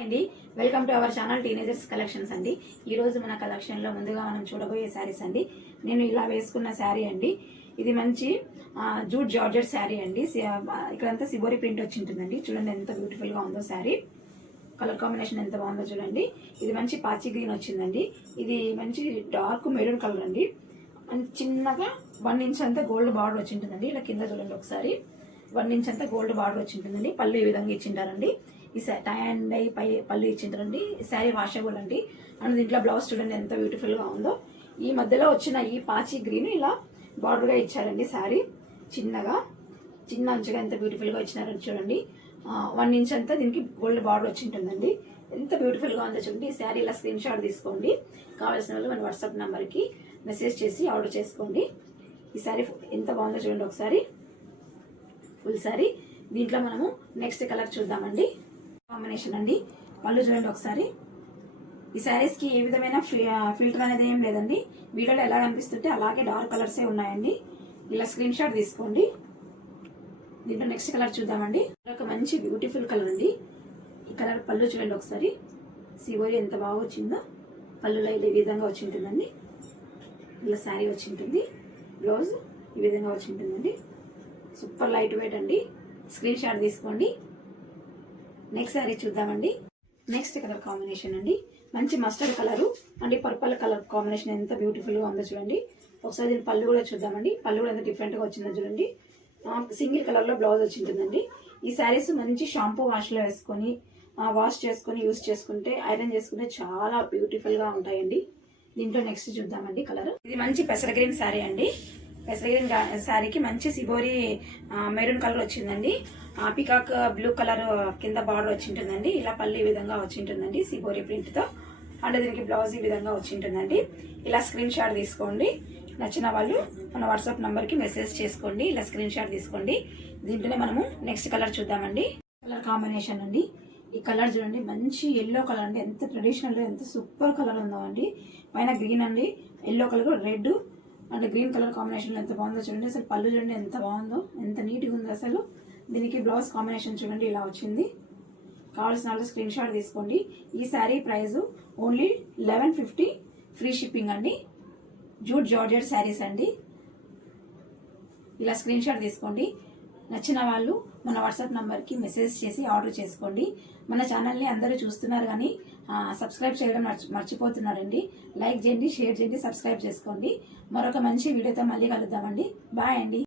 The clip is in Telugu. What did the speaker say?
అండి welcome to our channel teenagers collections అండి. ఈ రోజు మన కలెక్షన్ లో ముందుగా మనం చూడబోయే శారీస్ అండి. నేను ఇలా వేసుకున్న శారీ అండి. ఇది మంచి జూట్ జార్జెట్ శారీ అండి. ఇక్కడంతా సిబోరి ప్రింట్ వచ్చి ఉంటుందండి. చూడండి ఎంత బ్యూటిఫుల్ గా ఉందో శారీ. కలర్ కాంబినేషన్ ఎంత బాగుందో చూడండి. ఇది మంచి పాచి గ్రీన్ వచ్చిందండి. ఇది మంచి డార్క్ మెరూన్ కలర్ అండి. చిన్నగా 1 ఇంచ్ అంతా గోల్డ్ బార్డర్ వచ్చి ఉంటుందండి. ఇలా కింద చూడండి ఒకసారి 1 ఇంచ్ అంతా గోల్డ్ బార్డర్ వచ్చి ఉంటుందండి. పళ్ళు ఈ విధంగా ఇచ్చింటారండి. ఈ టై అండ్ ఐ పళ్ళు ఇచ్చింటారండి. ఈ శారీ వాషబుల్ అండి. అండ్ దీంట్లో బ్లౌజ్ చూడండి ఎంత బ్యూటిఫుల్ గా ఉందో. ఈ మధ్యలో వచ్చిన ఈ పాచి గ్రీన్ ఇలా బార్డర్ గా ఇచ్చారండి. శారీ చిన్న అంచుగా ఎంత బ్యూటిఫుల్ గా ఇచ్చినారని చూడండి. 1 ఇంచ్ అంతా దీనికి గోల్డ్ బార్డర్ వచ్చి ఉంటుందండి. ఎంత బ్యూటిఫుల్ గా ఉందో చూడండి. ఈ శారీ ఇలా స్క్రీన్ షాట్ తీసుకోండి. కావాల్సిన వాళ్ళు మన వాట్సాప్ నంబర్ కి మెసేజ్ చేసి ఆర్డర్ చేసుకోండి. ఈ శారీ ఎంత బాగుందో చూడండి ఒకసారి. ఫుల్ శారీ. దీంట్లో మనము నెక్స్ట్ కలర్ చూద్దామండి. కాంబినేషన్ అండి. పళ్ళు చూడండి ఒకసారి. ఈ శారీస్ కి ఏ విధమైన ఫిల్టర్ అనేది ఏం లేదండి. వీడియోలో ఎలా కనిపిస్తుంటే అలాగే డార్క్ కలర్సే ఉన్నాయండి. ఇలా స్క్రీన్ షాట్ తీసుకోండి. దీంట్లో నెక్స్ట్ కలర్ చూద్దామండి. ఒక మంచి బ్యూటిఫుల్ కలర్ అండి. ఈ కలర్ పళ్ళు చూడండి ఒకసారి. సివోరి ఎంత బాగా వచ్చిందో. పళ్ళులో ఈ విధంగా వచ్చి ఉంటుందండి. ఇలా శారీ వచ్చి ఉంటుంది. బ్లౌజ్ ఈ విధంగా వచ్చి ఉంటుందండి. సూపర్ లైట్ వెయిట్ అండి. స్క్రీన్ షాట్ తీసుకోండి. నెక్స్ట్ శారీ చూద్దామండి. నెక్స్ట్ కలర్ కాంబినేషన్ అండి. మంచి mustard colour and purple colour combination ఎంత బ్యూటిఫుల్ గా ఉందో చూడండి. ఒకసారి దీని పళ్ళు కూడా చూద్దామండి. పళ్ళు కూడా ఎంత డిఫరెంట్ గా వచ్చిందో చూడండి. సింగిల్ కలర్ లో బ్లౌజ్ వచ్చి ఉంటుందండి. ఈ శారీస్ మంచి షాంపూ వాష్ లో వేసుకొని వాష్ చేసుకుని యూజ్ చేసుకుంటే ఐరన్ చేసుకుంటే చాలా బ్యూటిఫుల్ గా ఉంటాయండి. దీంట్లో నెక్స్ట్ చూద్దామండి కలర్. ఇది మంచి పెసర గ్రీన్ శారీ అండి. పెసర గ్రీన్ శారీకి మంచి సిబోరి మెరూన్ కలర్ వచ్చిందండి. పికాక్ బ్లూ కలర్ కింద బార్డర్ వచ్చి ఉంటుందండి. ఇలా పళ్ళు ఈ విధంగా వచ్చి ఉంటుందండి సిబోరి ప్రింట్ తో. అండ్ దీనికి బ్లౌజ్ ఈ విధంగా వచ్చి ఉంటుందండి. ఇలా స్క్రీన్ షాట్ తీసుకోండి. నచ్చిన వాళ్ళు మన వాట్సాప్ నంబర్ కి మెసేజ్ చేసుకోండి. ఇలా స్క్రీన్ షాట్ తీసుకోండి. దీంట్లోనే మనము నెక్స్ట్ కలర్ చూద్దామండి. కలర్ కాంబినేషన్ అండి. ఈ కలర్ చూడండి మంచి ఎల్లో కలర్ అండి. ఎంత ట్రెడిషనల్ ఎంత సూపర్ కలర్ ఉందో అండి. పైన గ్రీన్ అండి, yellow colour, red and green colour combination ఎంత బాగుందో చూడండి. అసలు పళ్ళు చూడండి ఎంత బాగుందో, ఎంత నీట్గా ఉందో అసలు. దీనికి బ్లౌజ్ కాంబినేషన్ చూడండి ఇలా వచ్చింది. కావాల్సిన వాళ్ళు స్క్రీన్ షాట్ తీసుకోండి. ఈ sari price only 1150 free shipping అండి. జూట్ జార్జెట్ శారీస్ అండి. ఇలా స్క్రీన్ షాట్ తీసుకోండి. నచ్చిన వాళ్ళు మన వాట్సాప్ నంబర్ కి మెసేజ్ చేసి ఆర్డర్ చేసుకోండి. మన ఛానల్ని అందరూ చూస్తున్నారు కానీ సబ్స్క్రైబ్ చేయడం మర్చిపోతున్నారండి. లైక్ చేయండి, షేర్ చేయండి, సబ్స్క్రైబ్ చేసుకోండి. మరొక మంచి వీడియోతో మళ్ళీ కలుద్దామండి. బాయ్ అండి.